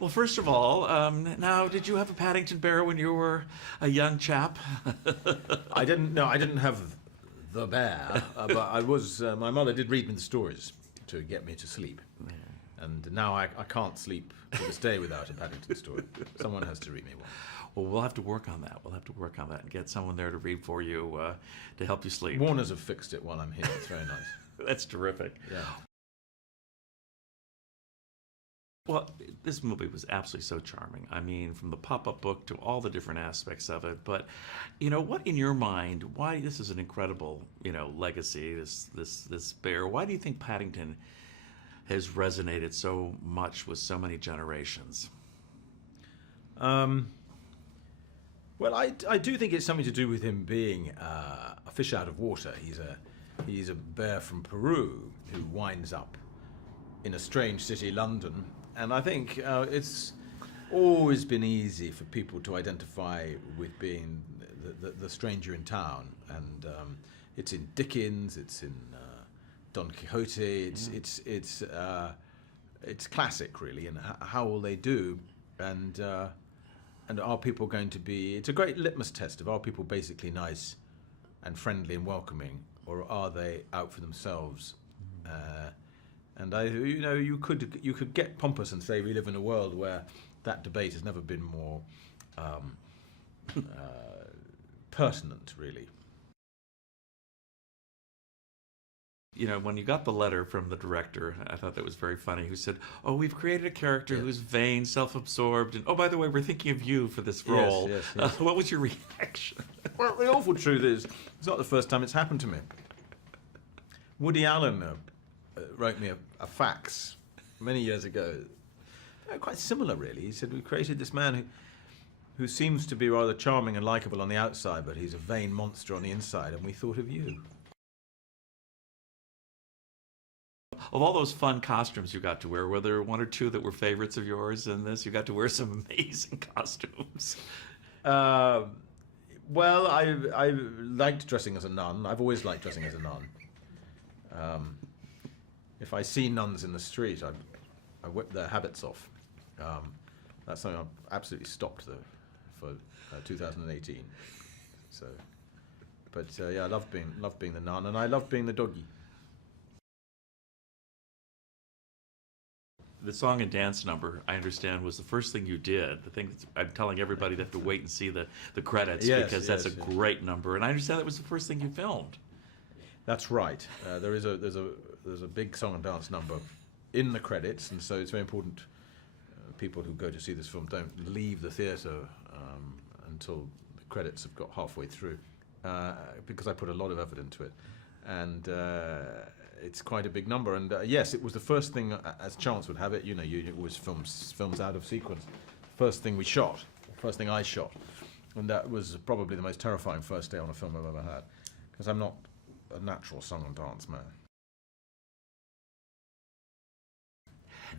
Well, first of all, now, did you have a Paddington Bear when you were a young chap? I didn't. No, I didn't have the bear, but I was. My mother did read me the stories to get me to sleep, and now I can't sleep to this day without a Paddington story. Someone has to read me one. Well, we'll have to work on that. We'll have to work on that and get someone there to read for you to help you sleep. Warners have fixed it while I'm here. It's very nice. That's terrific. Yeah. Well, this movie was absolutely so charming. I mean, from the pop-up book to all the different aspects of it. But, what in your mind, why this is an incredible, legacy, this bear, why do you think Paddington has resonated so much with so many generations? Well, I do think it's something to do with him being a fish out of water. He's a bear from Peru who winds up in a strange city, London. And I think it's always been easy for people to identify with being the stranger in town. And it's in Dickens, it's in Don Quixote, it's classic, really. And how will they do? And are people going to be... It's a great litmus test of, are people basically nice and friendly and welcoming, or are they out for themselves? And you could get pompous and say we live in a world where that debate has never been more pertinent, really. When you got the letter from the director, I thought that was very funny, who said, "Oh, we've created a character who's vain, self-absorbed, and, oh, by the way, we're thinking of you for this role." Yes. What was your reaction? Well, the awful truth is, it's not the first time it's happened to me. Woody Allen wrote me a fax many years ago, quite similar, really. He said, "We created this man who seems to be rather charming and likable on the outside, but he's a vain monster on the inside, and we thought of you." Of all those fun costumes you got to wear, were there one or two that were favorites of yours in this? You got to wear some amazing costumes. Well, I liked dressing as a nun. I've always liked dressing as a nun. If I see nuns in the street, I whip their habits off. That's something I've absolutely stopped for 2018. So, but I love being the nun, and I love being the doggy. The song and dance number, I understand, was the first thing you did. The thing I'm telling everybody they have to wait and see the credits, because that's a great number. And I understand that was the first thing you filmed. That's right. There's a big song and dance number in the credits, and so it's very important. People who go to see this film don't leave the theatre until the credits have got halfway through, because I put a lot of effort into it, and it's quite a big number. And yes, it was the first thing, as chance would have it. You always films out of sequence. First thing I shot, and that was probably the most terrifying first day on a film I've ever had, because I'm not a natural song and dance man.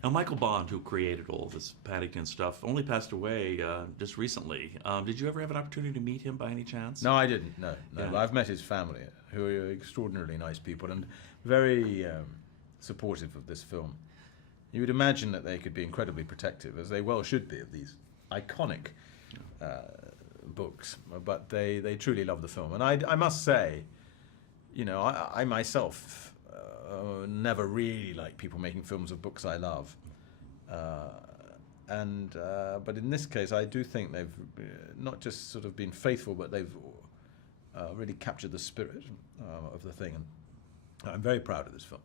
Now, Michael Bond, who created all this Paddington stuff, only passed away just recently. Did you ever have an opportunity to meet him by any chance? No, I didn't. No. Yeah. I've met his family, who are extraordinarily nice people and very supportive of this film. You would imagine that they could be incredibly protective, as they well should be, of these iconic books. But they truly love the film. And I must say, I myself never really like people making films of books I love. But in this case, I do think they've not just sort of been faithful, but they've really captured the spirit of the thing. And I'm very proud of this film.